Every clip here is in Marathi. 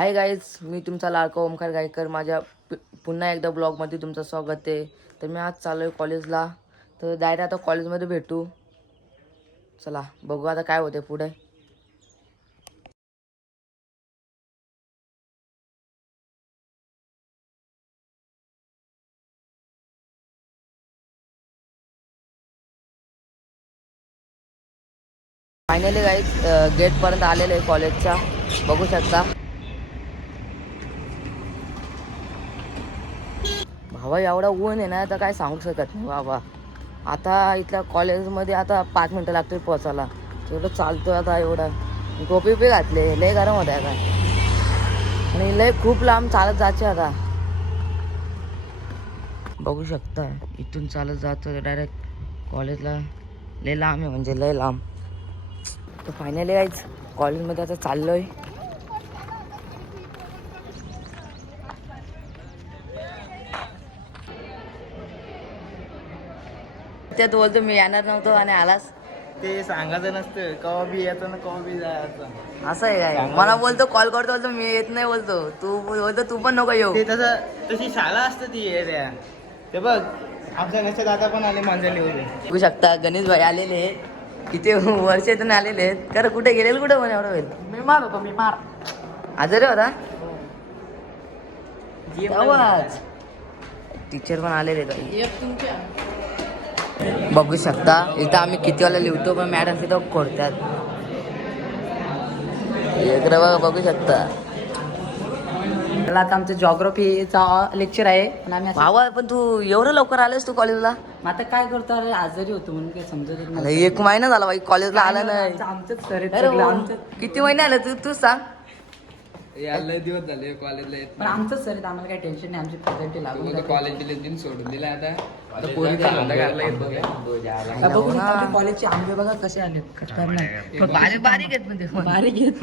हाय गाईज, मी तुमचा लाडका ओमकार गायकर. माझ्या पुन्हा एकदा ब्लॉगमध्ये तुमचं स्वागत आहे. तर मी आज चाललो आहे कॉलेजला. तर डायरेक्ट आता कॉलेजमध्ये भेटू. चला बघू आता काय होते पुढे. फायनली गाईज गेटपर्यंत आलेलं आहे कॉलेजच्या. बघू शकता भावा, एवढा ऊन आहे ना, तर काय सांगू शकत नाही बाबा. आता इथल्या कॉलेजमध्ये आता 5 मिनटं लागतील पोचायला. एवढं चालतोय आता. एवढा टोपी पे घातले, लय गरम होत आहे आता. आणि लय खूप लांब चालत जायचे आता. बघू शकता इथून चालत जातो डायरेक्ट कॉलेजला. लय लांब आहे, म्हणजे लय लांब. तर फायनली गाईज कॉलेजमध्ये आता चाललोय. त्यात बोलतो मी येणार नव्हतो आणि आलास. ते सांगायचं नसतं, कवा बी यायचं ना कवा बी जायचं. असं आहे काय? मला बोलतो कॉल करतो, बोलतो मी येत नाही, बोलतो तू बोलतो तू पण नको येऊ. ते तशी शाळा असते ती एरिया. ते बघ आमच्या नशा दादा पण आले माझ्या लिहून. बघू शकता गणेश भाई आलेले आहेत. किती वर्षातून आलेले आहेत. कारण कुठे गेलेले कुठे म्हणे एवढं वेळ? मी मार होतो, मी मार आजारी होता तेव्हाच. टीचर पण आलेले काही. बघू शकता इथं आम्ही किती वेळा लिहितो, पण मॅडम तिथं खोडतात. इकडे बघा, बघू शकता. आता आमचं जॉग्राफीचा लेक्चर आहे. भावा, पण तू एवढं लवकर आलेस तू कॉलेजला? आता काय करतो, अरे आजारी होतो म्हणून काही समजत नाही. अरे 1 महिना झाला बाई कॉलेजला आला नाही. आमचंच सर आहेत अरे सगळं, हो. आमचं. किती महिने आले तू सांग. यायला दिवस झाले कॉलेजला येत पण आमचंच सर आहेत, आम्हाला काही टेन्शन नाही. आमची प्रेझेंटी लागून जाते. कॉलेजला सोडून दिला आता. बघू शकता आमच्या कॉलेजचे आंबे बघा कसे आले. बारीक बारीक आहेत म्हणजे. बारीक घेत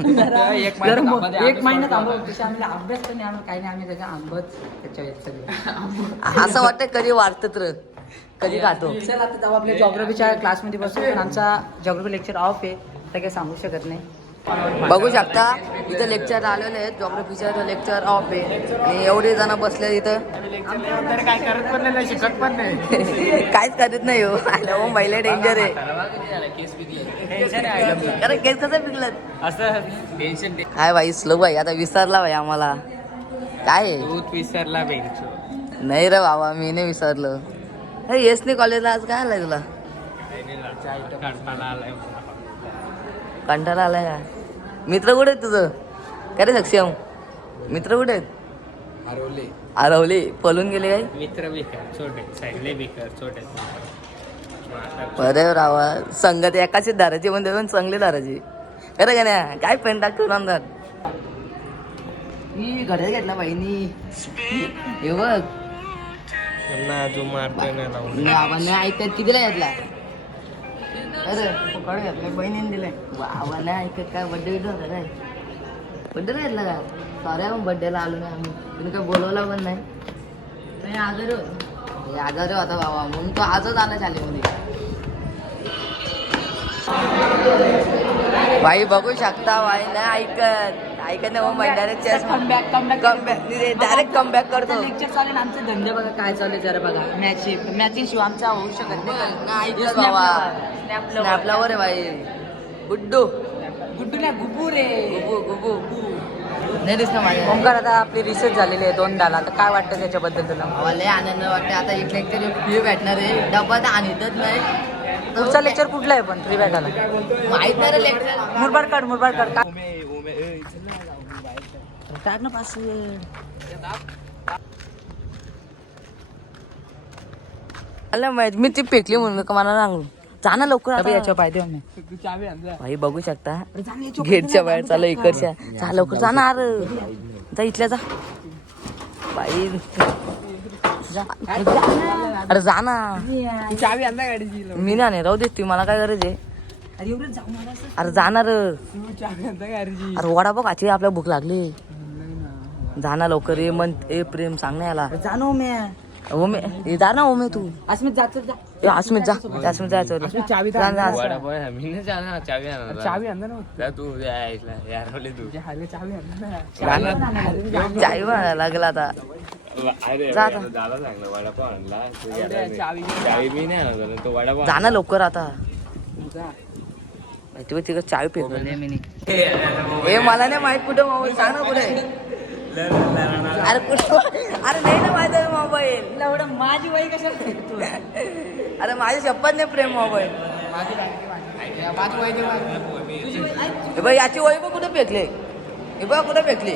एक महिन्यात आंबा तसे आम्ही अभ्यास पण नाही, आम्हाला काही नाही. आम्ही त्याच्या आंबच त्याच्या सगळे. असं वाटतं कधी वाढतात र, कधी खातो. चल आता जाऊ आपल्या जॉग्राफीच्या क्लासमध्ये बसू. पण आमचा जॉग्राफी लेक्चर ऑफ आहे, तर काही सांगू शकत नाही. बघू शकता इथं लेक्चर आलेले आहेत. जॉग्राफीचं लेक्चर ऑफ आहे आणि एवढे जण बसले इथं. काय करत पण नाही, शिकत पण नाही. काहीच करत नाही हो. आलं हो, महिला डेंजर आहे. अरे केस कसं पिकलं असं टेन्शन काय भाई, स्लो भाई आता विसरला भाई आम्हाला. काय आहे? दूध विसरला नाही रे बाबा, मी नाही विसरलो. अरे येस नाही कॉलेजला आज. काय आलंय तुला? कंटाळा आलाय का? मित्र कुठे आहेत तुझं? काय रे सक्षम, मित्र कुठे आहेत? हरवले, पळून गेले काय? मित्र बेकार छोटे, सगळे बेकार छोटे. बरे रावा, संगत एकाच दाराची म्हणजे पण चांगली दाराची. खरं का नाही? काय पेन टाकतो अंधार. मी घड्याळ घेतला बहिणी. हे बघ बाबा नाही ऐकत. कितीला घेतला? अरे पकड घेतला, बहिणीने दिलाय. बाबा नाही ऐकत. काय बड्डे बिड्डे होता काय? बड्डेला घेतला का? सॉरी पण बड्डेला आलो नाही आम्ही. तुम्ही काय बोलवला पण नाही. नाही आजारी होता. आजारी होता बाबा, म्हणून तो आजच आला शाळेमध्ये. भाई बघू शकता, भाई नाही ऐकत नाही. मग डायरेक्ट कमबॅक करतो. लेक्चर चालू आहे. आमचे धंदे बघा काय चालू आहे जरा बघा. मॅचिंग शिवाय आमचा होऊ शकत नाही. ऐकत बाबा. स्नॅपलावर आहे भाई. गुड्डू गुड्डू नाही, गुबू रे. गुबू नाही दिसलं माझ्या. ओंकार, आता आपली रिसर्च झालेली आहे 2दा. तर काय वाटतं त्याच्याबद्दल तुला? मला लय आनंद वाटते. आता इथले तरी फ्री भेटणार आहे. डब्बा तर आणतच नाही. तुमचा लेक्चर कुठला आहे पण फ्री भेटायला? माहित नाही लेक्चर. मुरबाड काढ काढ ना पास. माहित मी ती पेटली म्हणून का मला सांगू. जा ना लवकर आता. याच्या पायदे भाई बघू शकता गेटच्या बाहेर चालू इकडच्या. जा लवकर जाणार. जा इथल्या जा बाई. अरे जा ना. चावी आणला गाडीची. मी नाही राहू देत ती. मला काय गरज आहे? अरे जाणार. अरे वडा बघ आची, आपल्याला भूक लागली. जाना लवकर. ये मन ए प्रेम सांग ना याला. जाणव मी ओमे हे जा ना ओमे तू अस्मित जातो जा ए, अस्मित जा अस्मित जायचं रे. चावी जा, जा. चावी आणलं ना तू यारवले तू चावी आणलं ना चावी म्हणायला लागला आता जा आता. दादा सांगला वडापाव आणला चावी चावी मी नाही आणला तो वडापाव जा ना लवकर आता जा. तू तिकडे चावी फेकली ए मला नाही माहित कुठे मोबाईल सांग ना कुठे अरे कुठं अरे नाही ना माहित आहे मोबाईल एवढं माझी वही कशाला फेकतो अरे माझी शपथ नाही प्रेम मोबाईल माझी वही तुझी वही ऐक. हे बघ याची वही बघ कुठे फेकले हे बघ कुठे फेकली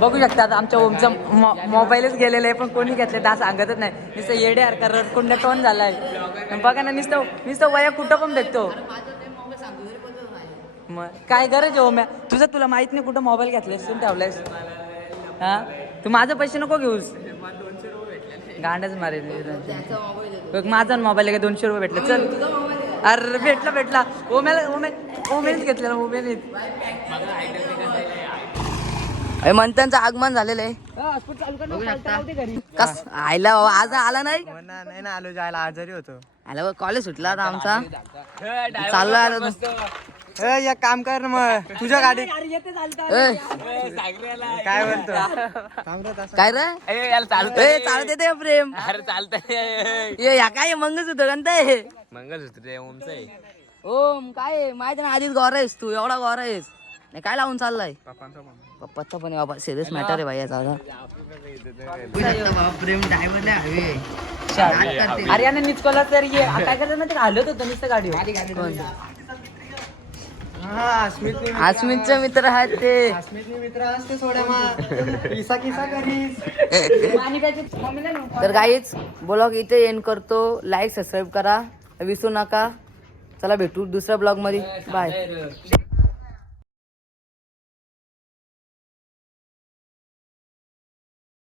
बघू शकता आता आमच्या ओमचा मोबाईलच गेलेला आहे पण कोणी घेतले दा सांगतच नाही नुसतं येडे हरकार रडकुंड टोन झालाय बघा ना नुसतं वया कुठं पण भेटतो मग काय गरज आहे ओम्या तुझं तुला माहित नाही कुठं मोबाईल घेतलायस तू ठेवलायस हा तू माझं पैसे नको घेऊस गांडच मारेल बघ माझा मोबाईल आहे का 200 रुपये भेटले चल अरे भेटला ओम्यानेच घेतलेला ओम्याने अरे मंथनचं आगमन झालेलं आहे कस आयला बाबा आज आला नाही नाही ना आलो जायला आजारी होतो आला बघ कॉलेज सुटला आता आमचा चाललो आता एक काम कर ना मग तुझ्या गाडीत ए, काय बोलतो काय रे ए चालते ते प्रेम अरे चालतंय ये या काय मंगच होतं गणताय मंगळसूत्र ओमचं आहे ओम काय माहिती ना आधीच गोरा आहेस तू एवढा गोरा आहेस नाही काय लावून चाललाय पप्पाचा पण बाबा सिरियस मॅटर आहे भाई याचा प्रेम ड्रायव्हरला हवे अरे याने निचकोला तर ये काय करायचं ना ते घालत होतं नुसतं गाडी अस्मितचा मित्र आहेत ते मित्र असते सोड्या मग किसा करीस तर काहीच ब्लॉग इथे एंड करतो लाईक सबस्क्राईब करा विसरू नका चला भेटू दुसऱ्या ब्लॉग मध्ये बाय